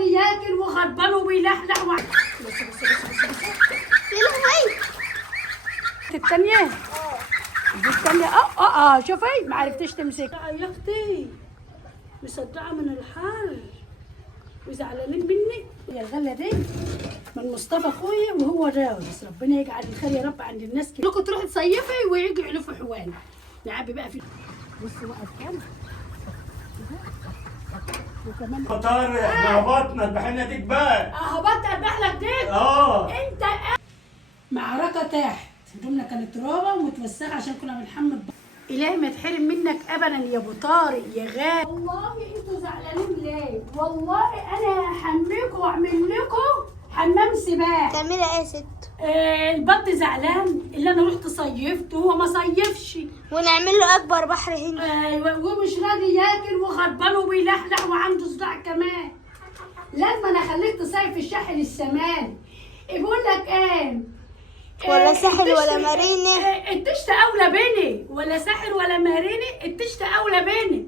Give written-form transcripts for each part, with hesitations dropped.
راضي ياكل وغضبان وبيلحلح بس يا لهوي. الثانية دي الثانية شوفي ما عرفتيش تمسك يا اختي مصدعة من الحر وزعلانين مني. يا الغلة دي من مصطفى اخويا وهو راوس، ربنا يجعل الخير يا رب عند الناس كده. لكم تروحوا تصيفي ويجوا يعلفوا حوان نعبي بقى في بصوا بقى الكام وكمان طارق احنا هبطنا البحرية دي جبال. هبطت اذبح لك ديك. انت معركة تحت هدومنا كانت ترابة ومتوسخة عشان كنا بنحمل إلهي ما تحرم منك أبدا يا أبو طارق يا غالي. والله أنتوا زعلانين ليه؟ والله أنا هحميكوا وأعمل لكم حمام سباحة. تعملي ايه يا ست؟ البط زعلان اللي أنا رحت صيفت وهو ما صيفش. ونعمل له اكبر بحر هندي. أيوه ومش راضي ياكل وغضبان وبيلحلح وعنده صداع كمان. لازم أنا أخليك تصيف في الساحل الشمالي. بيقول لك إيه؟ ولا ساحل ولا مارينا. التشت اولى بيني ولا ساحل ولا مارينا، التشت اولى بيني.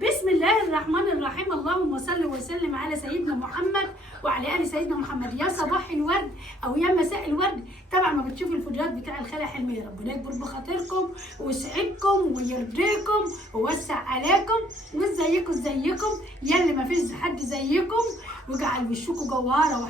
بسم الله الرحمن الرحيم، اللهم صل وسلم على سيدنا محمد وعلى ال سيدنا محمد. يا صباح الورد او يا مساء الورد. طبعا ما بتشوفوا الفيديوهات بتاع الخالة حلمي، ربنا يكبر بخاطركم ويسعدكم ويرضيكم ويوسع عليكم. وازيكم يلي ما فيش حد زيكم، وجعل وشكم جوهره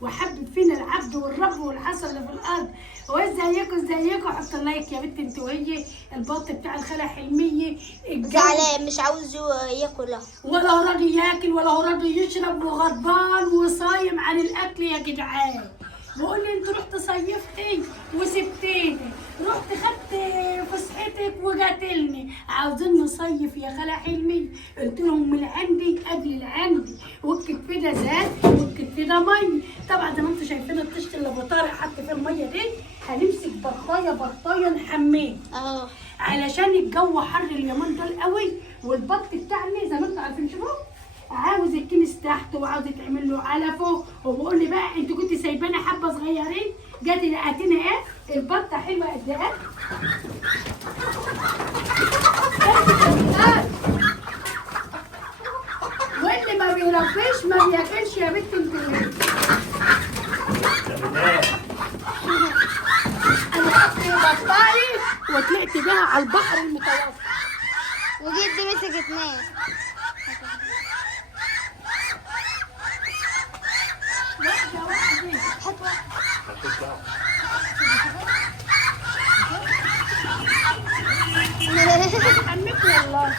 وحبب فينا العبد والرب والحسن اللي في الارض. وازيكم حط اللايك يا بنت انت وهي. البط بتاع الخالة حلمية زعلان مش عاوز ياكلها ولا هو راضي ياكل ولا هو راضي يشرب وغضبان وصايم عن الاكل يا جدعان. بقول لي انت رحت صيفتي وسبتيني، رحت خدت فسحتك وجاتلني عاوزين نصيف يا خالة حلمي. قلت لهم من عندي قبل العندي، والكتف ده زاد والكتف ده ميه. طبعا زي ما انتم شايفين الطشت اللي ابو طارق حط فيه الميه دي هنمسك برطايه نحميه علشان الجو حر اليومين دول قوي. والبط بتاعنا زي ما انتم عارفين شوفوا عاوز الكنس تحت وعاوز يتعمل له علفه. وبقول لي بقى انتوا كنتوا سايبانا حبه صغيرين جت لقيتنا ايه البطه حلوه قد ايه. واللي ما بيربيش ما بياكلش يا بنت انت. انا خدت بطاي وطلعت بيها على البحر المتوسط وجدي مسك اتنين. عمك والله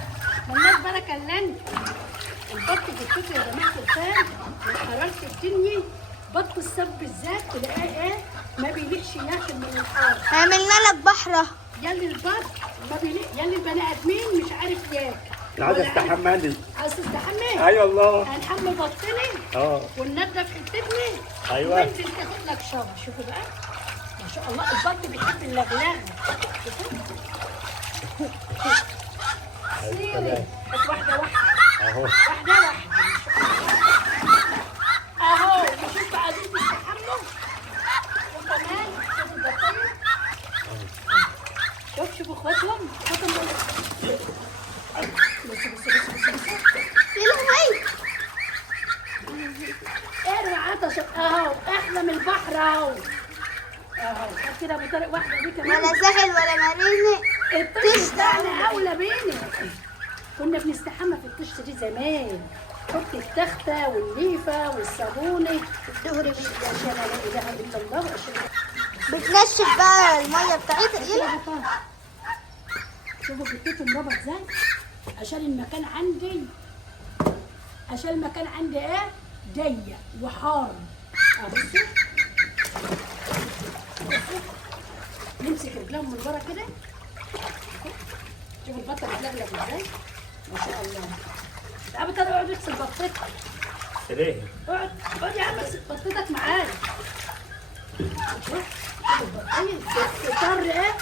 مالناش بركه الا انت. البط بتشوف يا جماعه الخير حراره الدنيا. بط الصب بالذات تلاقيه ايه ما بيليقش ياكل من الحار. عملنا لك بحره. يلي البط ما بيليق، يلي البني ادمين مش عارف ياكل. عايز استحمى انا. عايز تستحمى؟ ايوه والله. هنحمل بطني وننضف حتتنا وننزل تاخد لك شاور. شوفوا بقى ما شاء الله البط بيحب اللغلغه. سيري هات واحده واحده اهو. شوف بقى عايزين تستحموا وكمان شوف البطيه. شوفوا اخواتهم بس يا لهوي. ارمي عطشك اهو احلى من البحر اهو كده ابو طارق. واحده دي كمان ولا ساحل ولا مارينا. الطشت بتاعنا اولى بينا. كنا بنستحمى في الطشت دي زمان، حط التخته والليفه والصابونه الدهري عشان لا اله الا الله عشان بتنشف بقى الميه بتاعتها. ايه شوفوا حطيتهم بابا ازاي عشان المكان عندي ايه ضيق وحار. بصوا نمسك رجلهم من ورا كده. شوفوا البطه بتلغلغ ازاي ما شاء الله. ابو طارق اقعد اغسل بطتك. ليه؟ اقعد يا عم اغسل بطتك معايا. البطيه ايه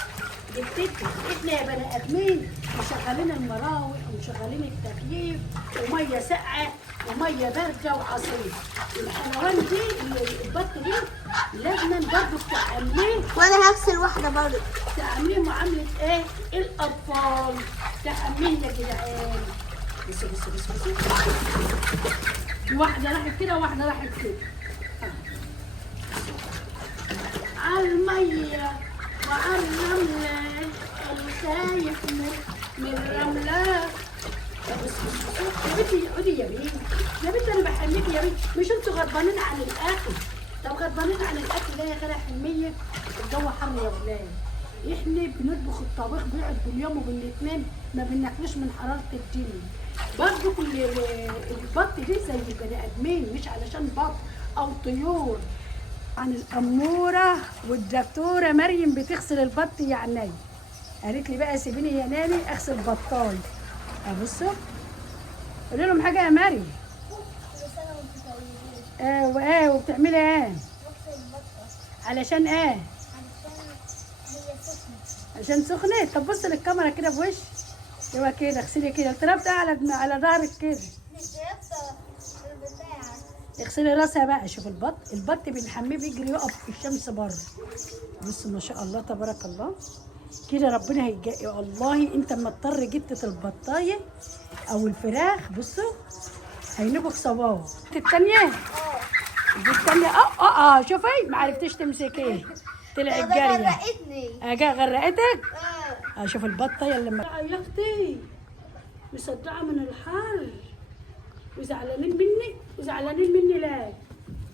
بتدي. احنا يا بني ادمين مشغلين المراوح ومشغلين التكييف وميه ساقعه وميه بارده وعصير. الحيوان دي البط دي لازم برضه تعامليه. وانا هغسل واحده برضه. تعامليه معامله ايه الاطفال. تعامليه يا جدعان. بصوا واحده راحت كده وواحده راحت كده. على الميه وعلى الرمله اللي خايف من الرمله. بس يا بنتي اقعدي يا بنتي، يا بنتي انا بحميكي يا بنتي، مش انتوا غضبانين عن الاكل؟ طب غضبانين عن الاكل ده يا خالة حلميه؟ الجو حر يا ولاد، احنا بنطبخ الطبيخ بيقعد باليوم وبالاثنين ما بناكلوش من حراره الدنيا. برضه كل البط دي زي البني ادمين، مش علشان بط او طيور. عن الاموره والدكتوره مريم بتغسل البط يا عيني، قالت لي بقى سيبيني يا ناني اغسل بطاي. ابصوا قولي لهم حاجه يا مريم. وايه وبتعملي ايه؟ علشان ايه؟ عشان سخنة. طب بصي للكاميرا كده بوش، ايوه كده اغسلي كده التراب ده على ظهرك كده. اغسلي راسها بقى. شوف البط بنحميه بيجري يقف في الشمس بره. بصوا ما شاء الله تبارك الله كده ربنا هيجي. والله انت اما تضطر جبتة البطايه او الفراخ بصوا هينبك صباح. التانية دي التانية شوفي ما عرفتيش تمسكيه طلعت جارية. غرقتني. غرقتك؟ شوف البطه اللي يا اختي مصدعه من الحر وزعلانين مني ليه؟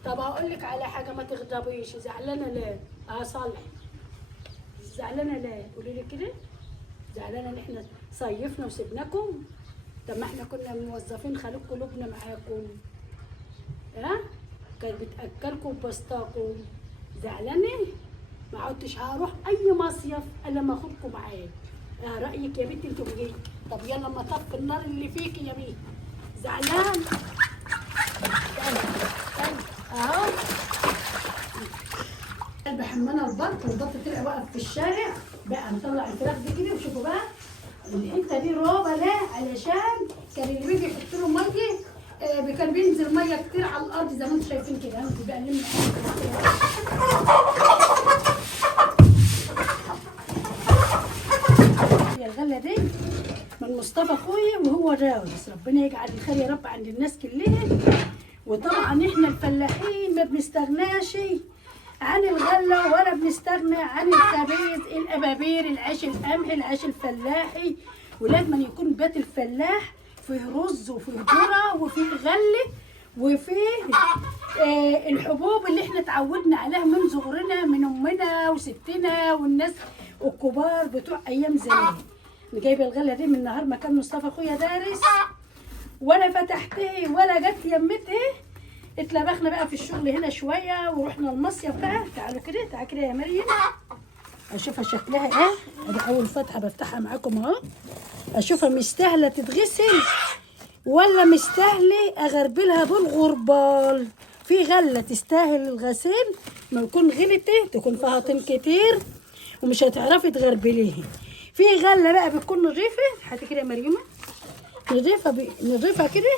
طب هقول لك على حاجه ما تغضبيش. زعلانه ليه؟ صالح زعلانه ليه؟ قولي لي كده. زعلانه ان احنا صيفنا وسبناكم؟ طب ما احنا كنا موظفين خلوك قلوبنا معاكم. كانت بتاكلكم وبسطاكم. زعلانه؟ ما عدتش هروح اي مصيف الا ما اخدكم معايا. رايك يا بنتي انتوا بجي. طب يلا ما طفي النار اللي فيكي يا بنتي. زعلان؟ اهو بحملنا البط والبط طلع واقف في الشارع. بقى نطلع الفراخ دي كده وشوفوا بقى الحته دي روبه. لا علشان كان اللي بيجي يحط له ميه كان بينزل ميه كتير على الارض زي ما انتم شايفين كده. انتوا بقى نلم الغله دي من مصطفى اخويا وهو راوس. ربنا يجعل الخير يا رب عند الناس كلها. وطبعا احنا الفلاحين ما بنستغناش عن الغله ولا بنستغنى عن الخبيز الابابير العيش القمحي العيش الفلاحي. ولازم يكون بيت الفلاح فيه رز وفيه ذره وفيه غله وفيه الحبوب اللي احنا اتعودنا عليها من صغرنا من امنا وستنا والناس الكبار بتوع ايام زمان. انا جايبه الغله دي من نهار ما كان مصطفى اخويا دارس ولا فتحتها ولا جت يمتها. اتلبخنا بقى في الشغل هنا شويه ورحنا المصيف بقى. تعالوا كده تعالى كده يا مريم اشوفها شكلها ايه. ادي اول فتحه بفتحها معاكم اهو. اشوفها مستاهله تتغسل ولا مستاهله اغربلها بالغربال. في غله تستاهل الغسيل ما يكون غلته تكون فيها طين كتير ومش هتعرفي تغربليها. في غله بقى بتكون نظيفه. هاتي كده يا مريمه نضيفها كده.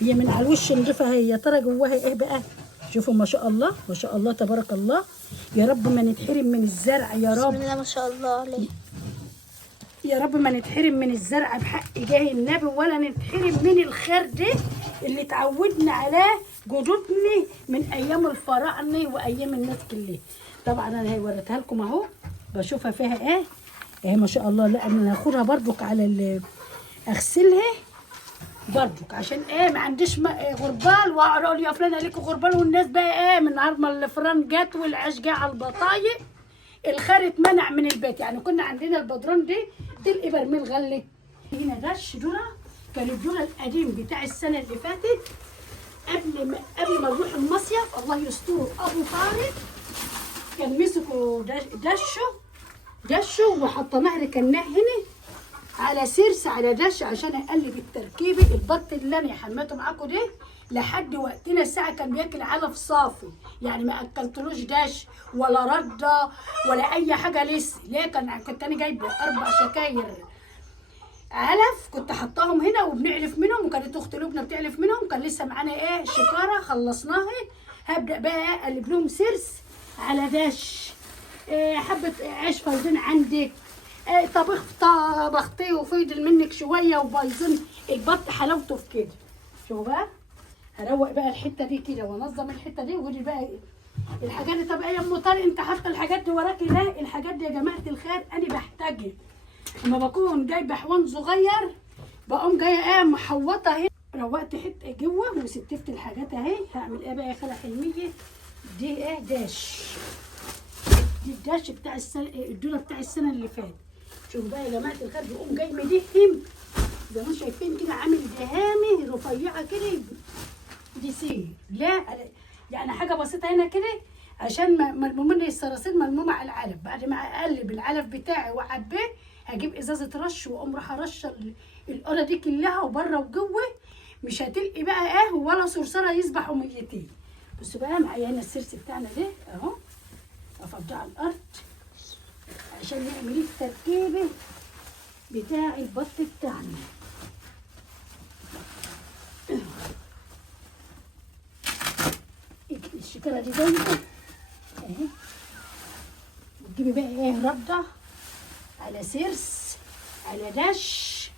هي من على الوش نضيفها. هي يا ترى جواها ايه بقى؟ شوفوا ما شاء الله ما شاء الله تبارك الله. يا رب ما نتحرم من الزرع يا رب. بسم الله ما شاء الله عليه. يا رب ما نتحرم من الزرع بحق جاه النبي ولا نتحرم من الخير ده اللي اتعودنا عليه جدودنا من ايام الفراعنه وايام الناس كلها. طبعا انا هوريتها لكم اهو. بشوفها فيها ايه اهي ما شاء الله. لا انا هاخدها برضك على اغسلها برضك عشان ايه ما عنديش غربال واقعد اقول يا فلان عليكم غربال. والناس بقى ايه من نهار ما الفران جت والعيش جه على البطايق الخير اتمنع من البيت. يعني كنا عندنا البدرون دي تلقي برميل غله. هنا دش ذره كان الذره القديم بتاع السنه اللي فاتت قبل ما نروح المصيف. الله يستر ابو طارق كان مسكوا دشه وحطيناه ركناه هنا على سيرس على دش عشان اقلب التركيبه. البط اللي انا حماته معاكم ده لحد وقتنا الساعه كان بياكل علف صافي. يعني ما اكلتلوش دش ولا رده ولا اي حاجه لسه. ليه؟ كنت انا جايبه 4 شكاير علف كنت حطاهم هنا وبنعلف منهم. وكانت اخت لبنى بتعلف منهم. كان لسه معانا ايه شكاره خلصناها. هبدا بقى اقلب لهم سيرس على دش. حبه عيش فايضين عندك طبختيه وفيضل منك شويه وبايظين. البط حلاوته في كده. شوفوا بقى هروق بقى الحته دي كده وانظم الحته دي ودي بقى الحاجات دي. طب ايه يا ام طارق انت حاطه الحاجات دي وراكي؟ لا، الحاجات دي يا جماعه الخير انا بحتاجها لما بكون جايبه حوان صغير، بقوم جايه محوطه اهي، روقت حته جوه وستفت الحاجات اهي. هعمل ايه بقى يا خاله حلميه؟ دي ايه؟ داش. دي الداش بتاع السنه، الدولار بتاع السنه اللي فاتت. شوفوا بقى يا جماعه الخير، بقوم جاي مدهم زي ما شايفين كده، عامل دهامه رفيعه كده. دي سيل، لا يعني حاجه بسيطه هنا كده عشان ملمومين الصراصير ملمومه على العلف. بعد ما اقلب العلف بتاعي واعبيه، هجيب ازازه رش واقوم راح ارشه الاوضه دي كلها وبره وجوه. مش هتلقي بقى ايه ولا صرصره يسبحوا ميتين. بصوا بقى معايا هنا السرس بتاعنا ده اهو، افضيه على الارض عشان نعمل التركيبه بتاع البط بتاعنا. الشكاره دي زي اهي. وتجيبي بقى ايه؟ رده على سرس على دش.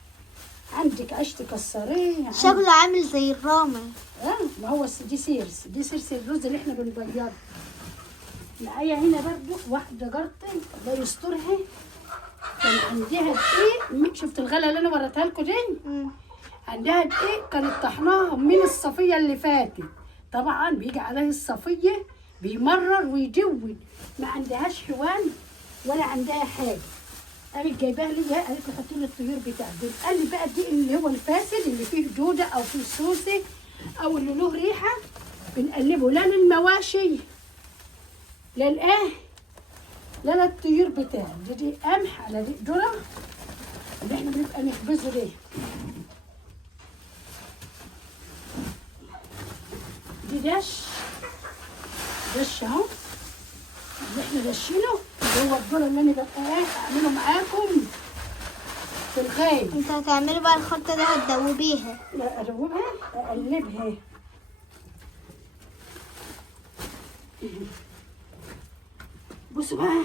عندك عيش تكسريه، شكله عامل زي الرامي. ما هو دي سيرس، دي سيرس الرز اللي احنا بنبيضه. معايا هنا برضو واحده جارتي الله يسترها، كان عندها دقيق. شفت الغله اللي انا وريتها لكم دي؟ عندها دقيق كانت طحناها من الصفيه اللي فاتت. طبعا بيجي عليه الصفيه بيمرر ويجود، ما عندهاش حوان ولا عندها حاجه. قامت جايباها لي، قالت لي حطي لي الطيور بتاعك دول. قال لي بقى الدقيق اللي هو الفاسد اللي فيه دوده او فيه سوسه او اللي له ريحه بنقلبه لا للمواشي لا الايه لا للطيور بتاعه. دي قمح على دي ذره اللي احنا بنبقى نخبزه ده. دي دش اهو اللي احنا دشينه، اللي هو الذره اللي انا بقى اعمله معاكم في الغاية. انت هتعملي بقى الخلطة دي هتدوبيها؟ لا ادوبها، اقلبها. بصوا بقى،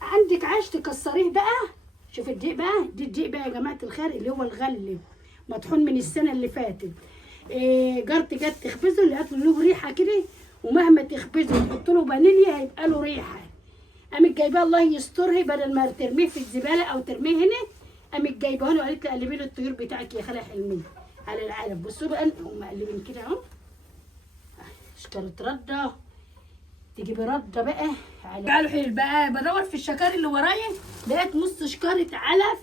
عندك عيش تكسريه بقى. شوف الدقيق بقى، دي الدقيق بقى يا جماعه الخير اللي هو الغلب مطحون من السنه اللي فاتت. جارتي جت تخبزه، لقيت له ريحه كده، ومهما تخبزه تحط له فانيليا هيبقى له ريحه. قامت جايباه الله يسترها، بدل ما ترميه في الزباله او ترميه هنا، قامت جايباه له وقالت لي قلبي له الطيور بتاعك يا خاله حلميه على العلب. بصوا بقى هم مقلبين كده اهو. شكرة رده، تجيبي رده بقى على حلو بقى. بدور في الشكار اللي ورايا، لقيت نص شكاره علف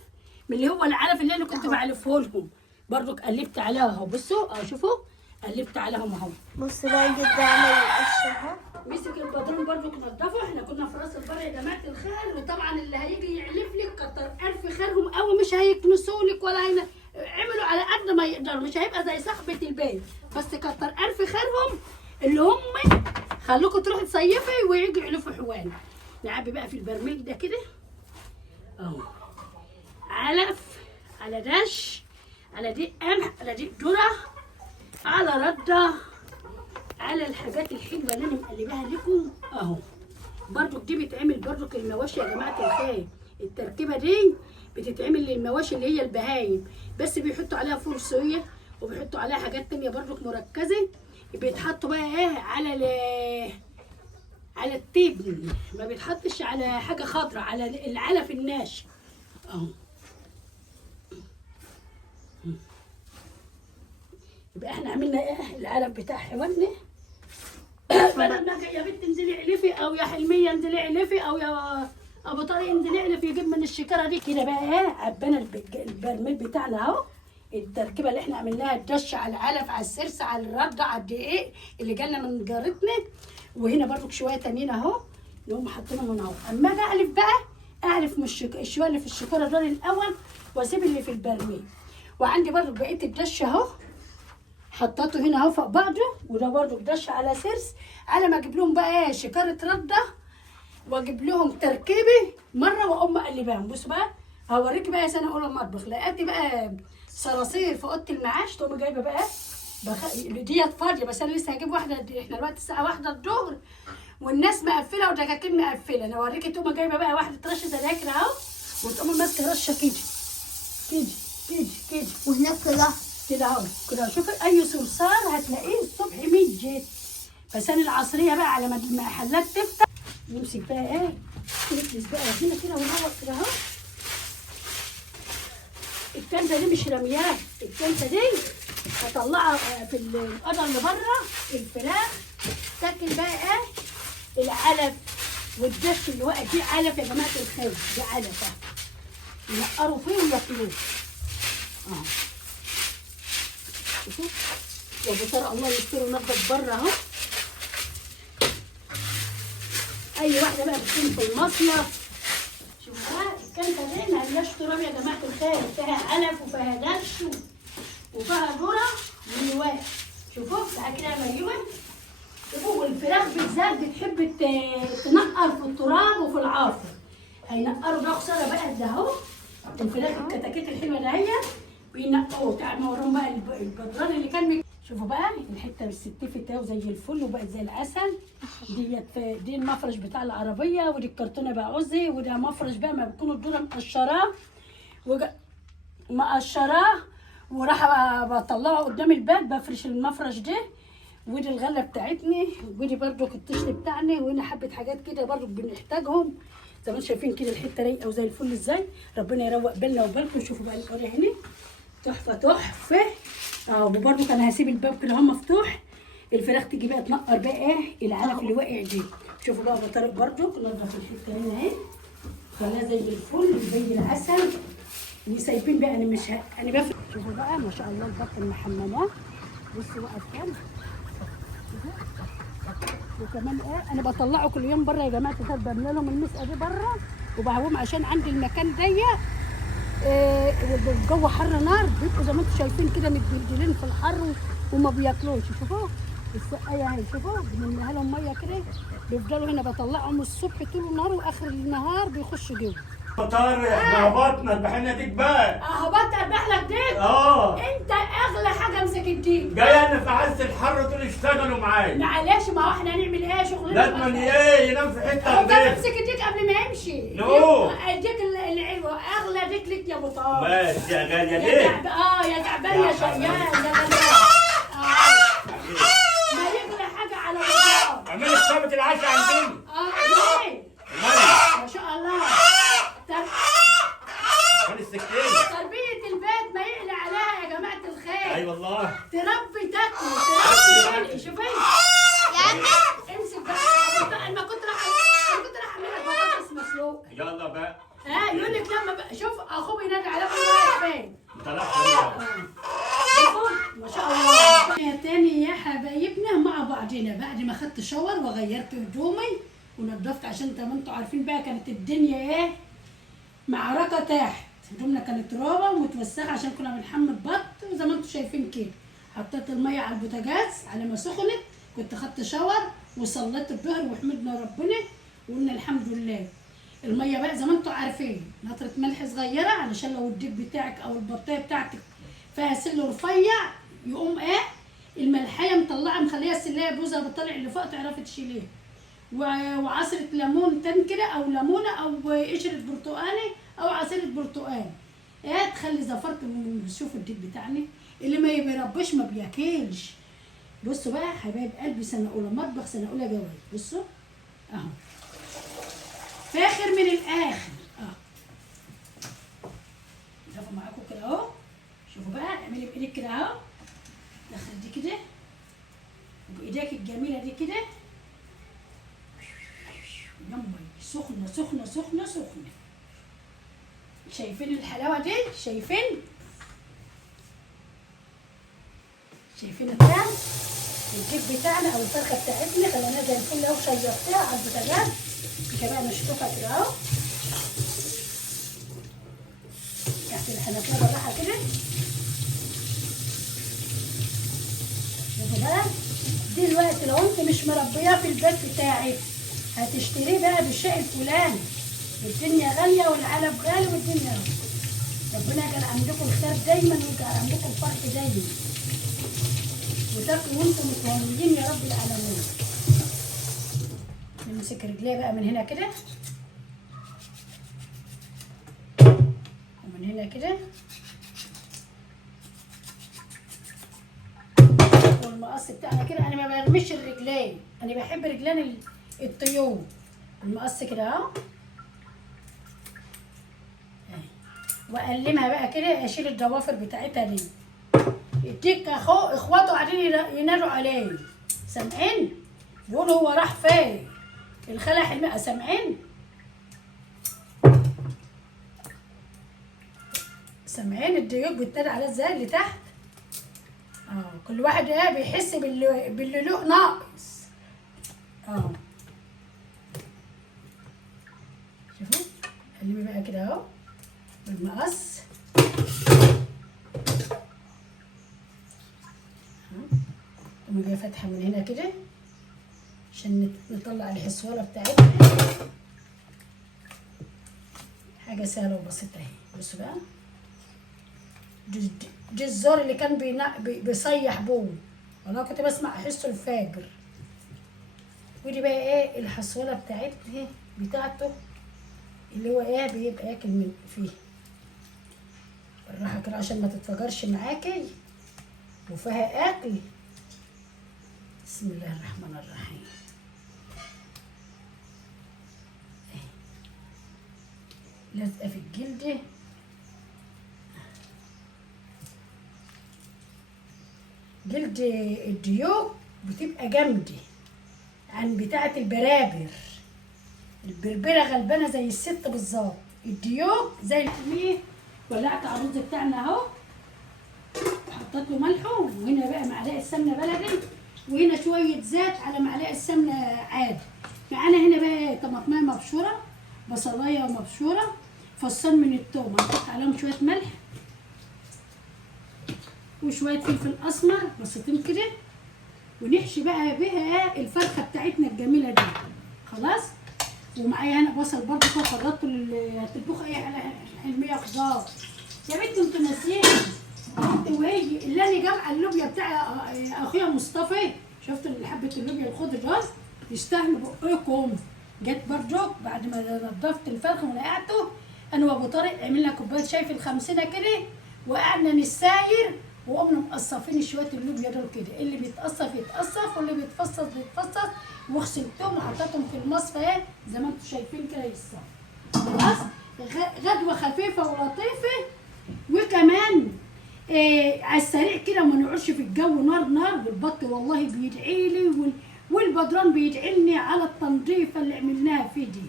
من اللي هو العلف اللي انا كنت بعلفه لهم. برضك قلبت عليها اهو. بصوا اهو، شوفوا قلبت عليهم اهو. بص بقى جدا عمل القش اهو. مسك البدرون برضك نضفه. احنا كنا في راس البر يا جماعه الخير، وطبعا اللي هيجي يعلف لك كتر الف خيرهم قوي، مش هيكنسوا لك ولا عملوا على قد ما يقدروا، مش هيبقى زي صاحبه البيت، بس كتر الف خيرهم اللي هم خلوكوا تروحوا تصيفي ويجوا يعلفوا حوالي. نعبي بقى في البرميل ده كده اهو، علف على دش على دي قمح على دي ذره على رده على الحاجات الحلوه اللي انا مقلباها لكم اهو. برضك دي بتعمل برضك المواشي يا جماعه الخير. التركيبه دي بتتعمل للمواشي اللي هي البهايم، بس بيحطوا عليها فول صويا وبيحطوا عليها حاجات تانية برضك مركزه. بيتحطوا بقى ايه على التبن، ما بيتحطش على حاجه خضراء، على العلف الناشف اهو. يبقى احنا عملنا ايه؟ العلف بتاع حيواننا. بدل ما يا بنت انزلي اعلفي، او يا حلميه انزلي اعلفي، او يا ابو طارق انزلي اعلفي، يجيب من الشكاره دي كده بقى ايه. عبانا البرميل بتاعنا اهو، التركيبه اللي احنا عملناها، الدش على العلف على السرس على الرده على الدقيق اللي جالنا من جارتنا، وهنا برضك شويه تانيين اهو اللي هم حاطينهم اهو. اما اجي اعلف بقى، اعلف من الشويه اللي في الشكاره دول الاول واسيب اللي في البرميل. وعندي برضك بقيه الدش اهو حطيته هنا اهو فوق بعضه، وده برضك دش على سرس، على ما اجيب لهم بقى ايه شكاره رده واجيب لهم تركيبه مره واقوم مقلباهم. بصوا بقى هوريكي بقى يا سنه اولى المطبخ. لقيت بقى صراصير في اوضه المعاش، تقوم جايبه بقى ديت فاضيه، بس انا لسه هجيب واحده. احنا دلوقتي الساعه 1 الظهر والناس مقفله ودكاكين مقفله. انا اوريكي. تقوم جايبه بقى واحده رشه دناكر اهو، وتقوم ماسكه رشه كده كده كده كده، وهناك كده كده اهو كده. شوفي اي صرصار هتلاقيه الصبح 100 جت، بس انا العصريه بقى على ما المحلات تفتح نمسك بقى ايه، نفلس بقى هنا كده ونروق كده اهو. الكنزه دي مش رمياه، الكنزه دي هطلعها في القدر اللي بره الفراخ تاكل بقى ايه العلف والدش اللي واقع فيه علف يا جماعه الخير، ده علف اهو ينقروا فيه وياكلوه اهو. شوفوا يا ابو طارق الله يستر ونضف بره اهو. اي واحده بقى بتكون في المصيف شوفوا بقى الكنزه دي ما هياش تراب يا جماعه الخير، فيها علف وفيها دش وفيها ذره ولواء. شوفوا بقى كده مليون. شوفوا والفراخ بالذات بتحب تنقر في التراب وفي العافر، هينقروا بقى خساره بقى ده اهو. الفراخ الكتاكيت الحلوه ده هي بينقوه. تعالوا نوريهم بقى البدران اللي كان شوفوا بقى الحته بالستفت اهو زي الفل وبقت زي العسل. دي المفرش بتاع العربيه، ودي الكرتونه بقى عزي، وده مفرش بقى ما بتكون الدوره مقشراه مقشراه وراح بطلعه قدام الباب بفرش المفرش ده. ودي الغله بتاعتني، ودي برضو الطشت بتاعنا، وهنا حبه حاجات كده برضو بنحتاجهم زي ما انتم شايفين كده. الحته رايقه وزي الفل ازاي، ربنا يروق بالنا وبالكم. شوفوا بقى القريه هنا تحفه تحفه اهو. وبرضو كان هسيب الباب كده اهو مفتوح، الفراخ تيجي بقى تنقر بقى ايه العلف اللي واقع دي. شوفوا بقى ابو طارق برضو نضف الحته هنا اهي خلاها زي الفل زي العسل وسايبين بقى. انا مش انا بفرق. شوفوا بقى ما شاء الله البط المحملاه بصوا واقف كام. وكمان ايه انا بطلعه كل يوم بره يا جماعه الخير، بملى لهم المسقه دي بره وبهوهم عشان عندي المكان ضيق والجو حر نار، بيبقوا زي ما انتم شايفين كده متبلدلين في الحر وما بياكلوش. شوفوا السقايه اهي، شوفوا بنملاها لهم ميه كده بيفضلوا هنا. بطلعهم الصبح طول النهار واخر النهار بيخشوا جوه. طارق احنا هبطنا البحرية دي تبان. هبطت اذبح لك ديك؟ انت اغلى حاجه امسك الديك. جاي انا في عز الحر دول اشتغلوا معايا. معلش ما هو احنا هنعمل ايه شغلنا. لازم ايه ينام في حته هو كان نضيفه. امسك الديك قبل ما يمشي. نو الديك اغلى ديك ليك يا ابو طارق. ماشي يا غاليه يا ليه؟ يا تعبان يا شيان يا غلبان. ما يغلى حاجه على ابو طارق. اعملي حسابة العشاء عندنا. ليه؟ ما شاء الله. خلي السكينه. تربيه البيت ما يقلى عليها يا جماعه الخير. اي والله. تربي تاكل تربي. شوفي امسك بقى. انا كنت راح اعمل لك بطاطس مسلوقه. يلا بقى. يقول لك لما بقى شوف اخوه بينادي على ابوه فين. ما شاء الله. يا تاني يا حبايبنا مع بعضنا بعد ما خدت شاور وغيرت هدومي ونضفت عشان زي ما انتم عارفين بقى كانت الدنيا ايه معركه تحت. هدومنا كانت رابه ومتوسخه عشان كنا بنحمل بط وزي ما انتم شايفين كده. حطيت الميه على البوتاجاز على ما سخنت، كنت خدت شاور وصليت الظهر وحمدنا ربنا وقلنا الحمد لله. الميه بقى زي ما انتم عارفين نطره ملح صغيره علشان لو الديك بتاعك او البطايه بتاعتك فيها سل رفيع يقوم ايه الملحيه مطلعه مخليها السلايه بوزها بتطلع اللي فوق تعرفي تشيليها. وعصره ليمون تاني كده او ليمونه او قشره برتقانه او عصيره برتقال ايه تخلي زفرت. شوفوا الديك بتاعنا اللي ما بيربش ما بياكلش. بصوا بقى حبايب قلبي سنه اولى مطبخ سنه اولى جواز. بصوا اهو فاخر من الاخر شوفوا معاكم كده اهو. شوفوا بقى اعملي بايدك كده اهو. دخل دي كده وبايديك الجميله دي كده. يمي سخنه سخنه سخنه سخنه. شايفين الحلاوه دي؟ شايفين الطعم الكيك بتاعنا او الفرخه بتاعتنا خليناها زي الفل اهو. شيفتها على البوتاجاز كمان نشطفها كده اهو تحت الحنفيه بالراحه كده. شوفوا بقى دلوقتي لو انت مش مربيه في البيت بتاعك هتشتريه بقى بالشيء الفلاني. الدنيا غاليه والعلب غالي والدنيا ربنا يجعل عندكم الخير دايما ويجعل عندكم الفرح دايما وتاكلوا وانتم متهنيين يا رب العالمين. نمسك رجليها بقى من هنا كده ومن هنا كده المقص بتاعنا كده. انا ما برميش الرجلين، انا بحب رجلين الطيور. المقص كده اهو، واقلمها بقى كده، اشيل الضوافر بتاعتها دي. التيك اخواته قاعدين ينادوا عليه، سامعين؟ بيقولوا هو راح فين؟ الخالة حلمة، سامعين؟ سامعين الديوك بتنادي عليه ازاي اللي تحت؟ كل واحد بيحس باللي له ناقص. شوفوا قلبي بقى كده اهو بالمقص. قوم جايه فاتحه من هنا كده عشان نطلع الحصوله بتاعتنا. حاجه سهله وبسيطه اهي. بصوا بقى، دي الزور اللي كان بيصيح بوه، والله كنت بسمع احسه الفجر. ودي بقى ايه الحصوله بتاعته اللي هو ايه بيبقى ياكل من فيه بالراحه كده عشان ما تتفجرش معاكي وفيها اكل. بسم الله الرحمن الرحيم. لازقه في الجلد. جلد الديوك بتبقى جامده عن بتاعه البرابر. البربره غلبانه زي الست بالظبط، الديوك زي الفميه. ولعت على الرز بتاعنا اهو، حطيت له ملحه، وهنا بقى معلقه سمنه بلدي، وهنا شويه زيت على معلقه سمنه عادي. معانا هنا بقى طماطمايه مبشوره، بصلايه مبشوره، فصين من الثوم، هنحط عليهم شويه ملح وشويه فلفل اسمر بسيطين كده، ونحشي بقى بها الفرخه بتاعتنا الجميله دي. خلاص. ومعايا هنا بصل برضه فردته هتطبخي ايه على حلميه خضار. يا بنتي انتوا ناسيين وهي اللي انا جامعه اللوبيا بتاع اخويا مصطفى. شفتوا حبه اللوبيا الخضر ده يستاهلوا بقكم. جت برضه بعد ما نضفت الفرخ ونقعته انا وابو طارق عملنا كوبايه شاي في الخمسينه كده، وقعدنا نساير وقمنا مقصفين شويه اللوبيا دول كده. اللي بيتقصف يتقصف واللي بيتفصص بيتفصص، وغسلتهم وحطيتهم في المصفى اهي زي ما انتم شايفين كده يصفوا. خلاص. غدوه خفيفه ولطيفه. وكمان على السريع كده وما نقعدش في الجو نار نار. والبط والله بيدعي لي والبدران بيدعي لي على التنظيفه اللي عملناها فيه دي،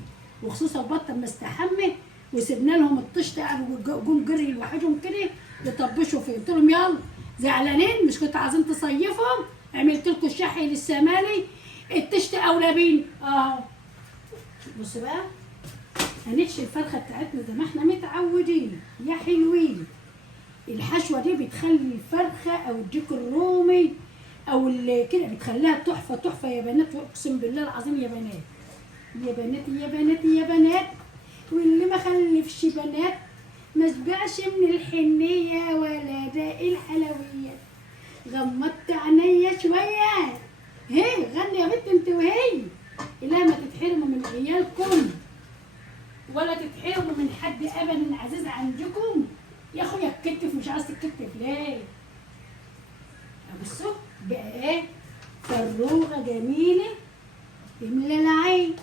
وخصوصا البط لما استحمى وسبنا لهم الطشت قعدوا جم جري لوحدهم كده يطبشوا فيه. قلت لهم يلا زعلانين مش كنتوا عايزين تصيفهم؟ عملت لكم الشحي للسمالي، الطشت اولى بينا اهو. بصوا بقى هنحشي الفرخه بتاعتنا زي ما احنا متعودين يا حلوين. الحشوه دي بتخلي الفرخه او الديك الرومي او كده بتخليها تحفه تحفه يا بنات. اقسم بالله العظيم يا بنات يا بنات يا بنات يا بنات، واللي ما خلفش بنات ما شبعش من الحنيه ولا داق الحلويات. غمضت عينيا شويه. هي غني يا بنت انت وهي. لا ما تتحرموا من عيالكم ولا تتحرموا من حد ابدا عزيز عندكم. يا اخويا اتكتف مش عايز تتكتف ليه؟ بصوا بقى ايه فروغه جميله تملى العين.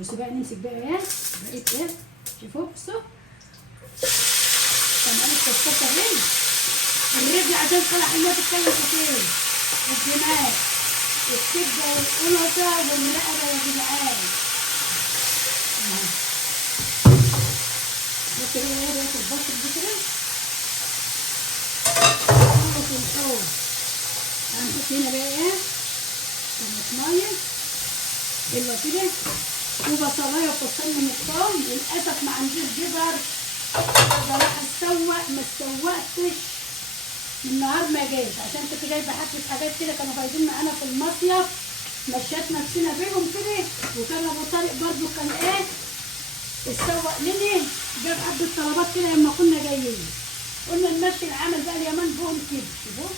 بصوا بقى نمسك بقى ايه بقيت ايه. شوفوا بصوا كمان الكفتة هنا الرجل عشان طلع حلوة تتكلم كتير. الدماغ الكبدة والقلطة والرقبة يا جدعان. بصوا بقى ايه ريحة البصل دي كده. خلص الحوض. هنحط هنا بقى ايه طماطماية حلوة كده وبصلايه وفصين من الثوم. للاسف ما عنديش جزر راح اسوق ما سوقتش من النهار ما جاش عشان كنت جايبه حاجات كده كانوا فايدين معانا في المصيف. مشيت نفسنا بيهم كده. وكان ابو طارق برضو كان ايه اتسوق لنا جاب حبه طلبات كده لما كنا جايين. قلنا نمشي العمل بقى اليومين دول كده. شوفوا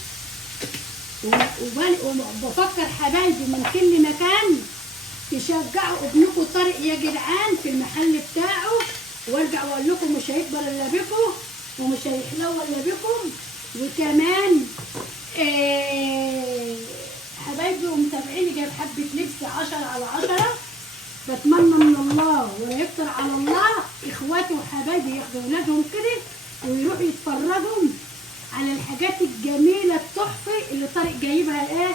وبفكر حبايبي من كل مكان تشجعوا ابنكم طارق يا جدعان في المحل بتاعه. وارجع واقول لكم مش هيكبر الا بكم ومش هيحلو الا بكم. وكمان حبايبي ومتابعيني جايب حبة لبس 10/10. بتمنى من الله ولا يفتر على الله اخواتي وحبايبي ياخدوا ولادهم كده ويروحوا يتفرجوا على الحاجات الجميلة التحفة اللي طارق جايبها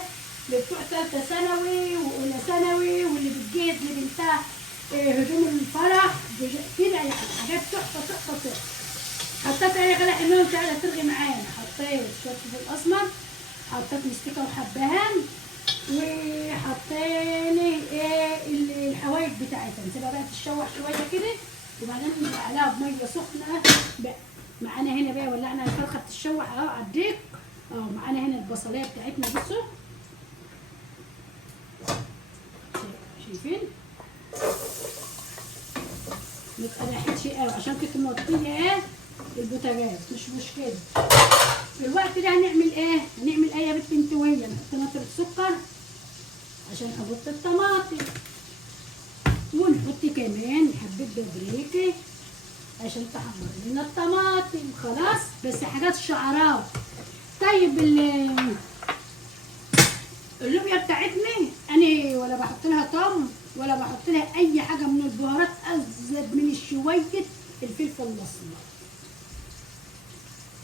لبتوع تالتة ثانوي وأولى ثانوي واللي بتجهز لبنتها هدوم الفرح كده، يعني حاجات تحفة تحفة تحفة. حطيت ايه غلا حلوه مش عايزه ترغي معانا، حطيت شويه فلفل اسمر، حطيت مستكه وحبهان، وحطينا الحوايج بتاعتها. نسيبها بقى تتشوح شويه كده وبعدين ننزل عليها بميه سخنه بقى. معانا هنا بقى ولعنا الفرخه بتتشوح اهو على الديك اهو. معانا هنا البصليه بتاعتنا، بصوا شايفين متقرحتش قوي عشان كنت موطيه البوتاجاز، مش مشكله. في الوقت ده هنعمل ايه؟ هنعمل ايه يا بنت انت وهي؟ نحط نطره سكر عشان احط الطماطم، ونحط كمان حبه بابريكا عشان تحمر لنا الطماطم. خلاص بس حاجات شعراوي. طيب اللوبيا بتاعتنا انا ولا بحط لها طعم ولا بحط لها اي حاجه من البهارات ازيد من شويه الفلفل الاسمر.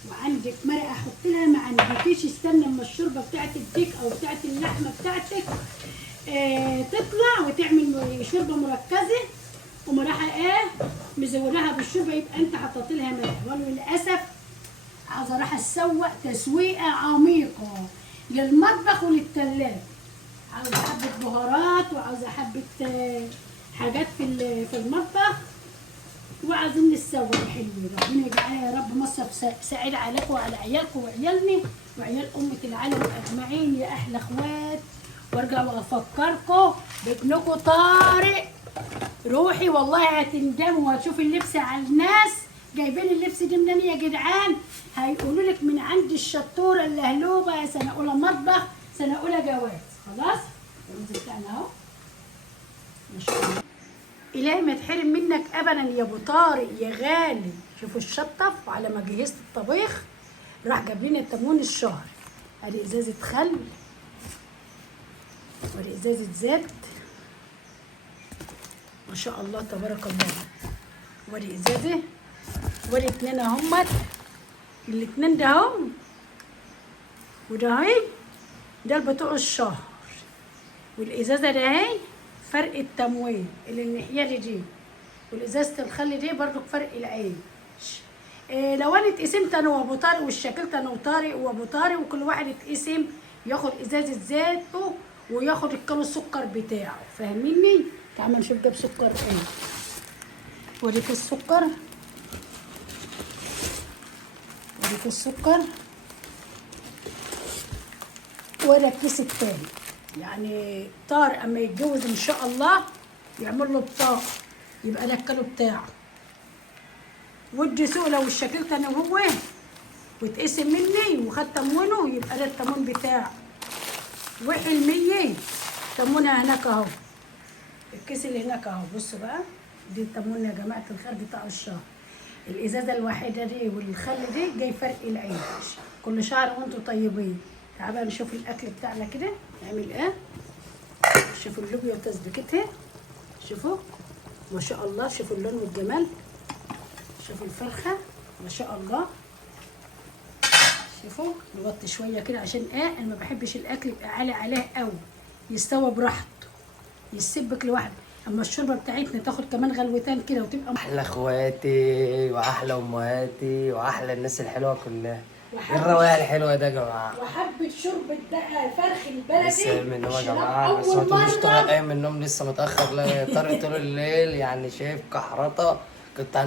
وعندك مرقه احط لها، ما عندكيش استنى اما الشوربه بتاعت الديك او بتاعت اللحمه بتاعتك تطلع وتعمل شوربه مركزه ومراحه مزوداها بالشوربه، يبقى انت حطيت لها ملح. وانا للاسف عاوزه راح اسوق تسويقه عميقه للمطبخ وللثلاجه. عاوزه حبه بهارات وعاوزه حبه حاجات في المطبخ، وعايزين نسوي حلو. ربنا يجعلها يا رب مصرف سعيد عليكم وعلى عيالكم وعيالنا وعيال أمة العالم أجمعين يا أحلى إخوات. وارجع وأفكركم بابنكم طارق. روحي والله هتندموا وهتشوفي اللبس على الناس جايبين اللبس ده منين يا جدعان. هيقولوا لك من عند الشطورة اللهلوبة سنة أولى مطبخ سنة أولى جواز. خلاص الرز بتاعنا أهو ما شاء الله. إلهي ما تحرم منك أبدا يا أبو طارق يا غالي. شوفوا الشطف. وعلى ما جهزت الطبيخ راح جاب لنا التمون الشهر. ادي ازازة خل وادي ازازة زيت ما شاء الله تبارك الله. وادي ازازة وادي اتنين اهمت. الاتنين ده هم وده هي ده بتوع الشهر. والازازة ده هي فرق التموين اللي الناحيه دي، والازازه الخل دي برضو فرق العين. لو انا اتقسمت انا وابو طارق وشكلت انا وطارق وابو طارق وكل واحد اتقسم ياخد ازازه زيته وياخد الكيلو السكر بتاعه، فاهميني؟ تعال نشوف ده بسكر ايه. وريك السكر وريك السكر ولا الكيس التاني. يعني طارق اما يتجوز ان شاء الله يعمل له بطاقه يبقى ده الكيلو بتاعه. ودي سوق لو اشكلت انا وهو واتقسم مني وخد تمونه يبقى ده التمون بتاعه. وحلميه تمونها هناك اهو، الكيس اللي هناك اهو. بصوا بقى دي التمون يا جماعه الخير بتاع الشهر. الازازه الواحده دي والخل دي جاي فرق العين. كل شهر وانتم طيبين. تعالوا بقى نشوف الاكل بتاعنا كده نعمل ايه. شوفوا اللوبيا وتسبيكتها، شوفوا ما شاء الله. شوفوا اللون والجمال. شوفوا الفرخه ما شاء الله. شوفوا نوطي شويه كده عشان انا ما بحبش الاكل يبقى عالي عليه قوي، يستوى براحته يسبك لوحده. اما الشوربه بتاعتنا تاخد كمان غلوتين كده وتبقى احلى اخواتي واحلى امهاتي واحلى الناس الحلوه كلها. ايه الروايه الحلوه ده يا جماعه؟ وحبه شوربه بقى فرخ البلدي. لسه قايم من النوم يا جماعه، بس ما تقولوش طارق قايم من النوم لسه متاخر. لا طارق طول الليل يعني شايف كحرطه. كنت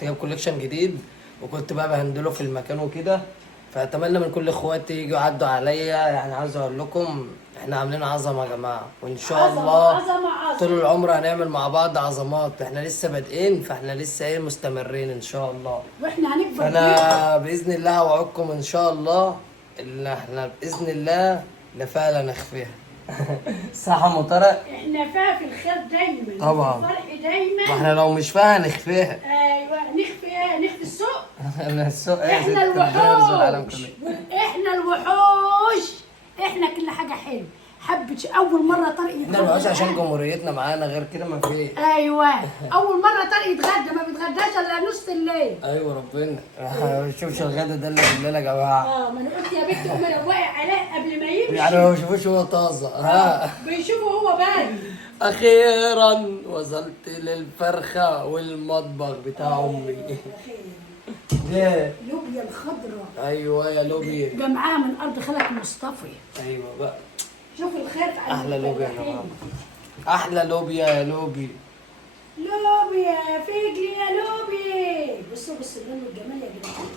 جايب كوليكشن جديد وكنت بقى بهندله في المكان وكده. فاتمنى من كل اخواتي يجوا يعدوا عليا. يعني عايز اقول لكم احنا عاملين عظمه يا جماعه، وان شاء الله عظمة. طول العمر هنعمل مع بعض عظمات. احنا لسه بادئين فاحنا لسه مستمرين ان شاء الله. واحنا هنكبر فانا باذن الله اوعدكم ان شاء الله ان احنا باذن الله لا فعلا نخفيها. صح ام طارق؟ احنا فيها في الخير دايما، طبعا. الفرق دايما. ما احنا لو مش فيها هنخفيها. ايوه نخفي السوق. انا السوق ايه يا ست؟ احنا ربنا يرزق العالم الوحوش، كله. احنا الوحوش، احنا كل حاجه حلوه. حبة اول مرة طارق احنا يتغدى الوحوش عشان معانا. جمهوريتنا معانا، غير كده ما فيش. ايوه اول مرة طارق يتغدى، ما بيتغداش الا نص الليل. ايوه ربنا ما بيشوفش الغدا ده الا بالليل يا جماعه. ما انا قلت يا بنت قومي روقي عليه قبل ما يمشي. يعني ما بيشوفوش هو طازه. ها بيشوفه هو بارد. اخيرا وصلت للفرخه والمطبخ بتاع امي. ليه؟ لوبيا الخضراء ايوه يا لوبي. جمعها من ارض خالك مصطفى. ايوه بقى. شوف الخير على احلى لوبيا يا الفلاحين. جماعه. احلى لوبيا يا لوبي. لوبيا فجلي يا لوبي. بصوا اللون والجمال يا جدعان.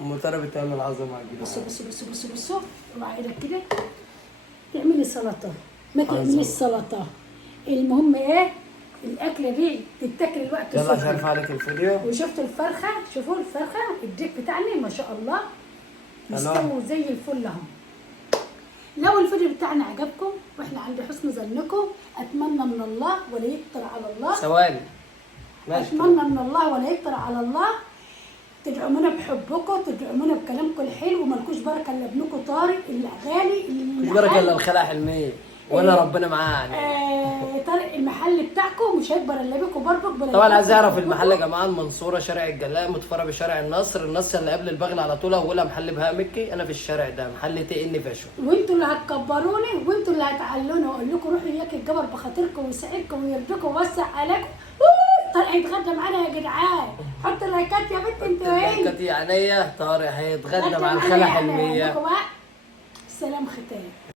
ام طارق بتعمل عظمه يا جدعان. بصوا اوعى ايدك كده. تعملي سلطه ما تعمليش سلطه، المهم ايه الاكله دي تتاكل الوقت يلا الصبح. شايف عليك الفيديو. وشفت الفرخه، شوفوا الفرخه الديك بتاعنا ما شاء الله مستووا زي الفل اهو. لو الفيديو بتاعنا عجبكم واحنا عند حسن ظنكم، اتمنى من الله ولا يكتر على الله، ثواني ماشي. اتمنى من الله ولا يكتر على الله تدعمونا بحبكم، تدعمونا بكلامكم الحلو، ومالكوش بركه الا ابنكم طارق الغالي مش بركه الا الخلع حلميه ولا ربنا معانا. طارق المحل بتاعكم مش هيكبر الا بيكم برضك. طبعا عايز اعرف المحل يا جماعه، المنصوره شارع الجلاء متفرع بشارع النصر اللي قبل البغل على طول، اولها محل بهاء مكي. انا في الشارع ده محل تي ان فاشو. وانتوا اللي هتكبروني وانتوا اللي هتعلوني واقول لكم روحوا اياك الجبر بخاطركم ويسعدكم ويرضيكم ويوسع عليكم. طارق هيتغدى معانا يا جدعان، حط لايكات يا بنت انت وين؟ كانت عينيا طارق هيتغدى مع الخاله حلميه. سلام ختام.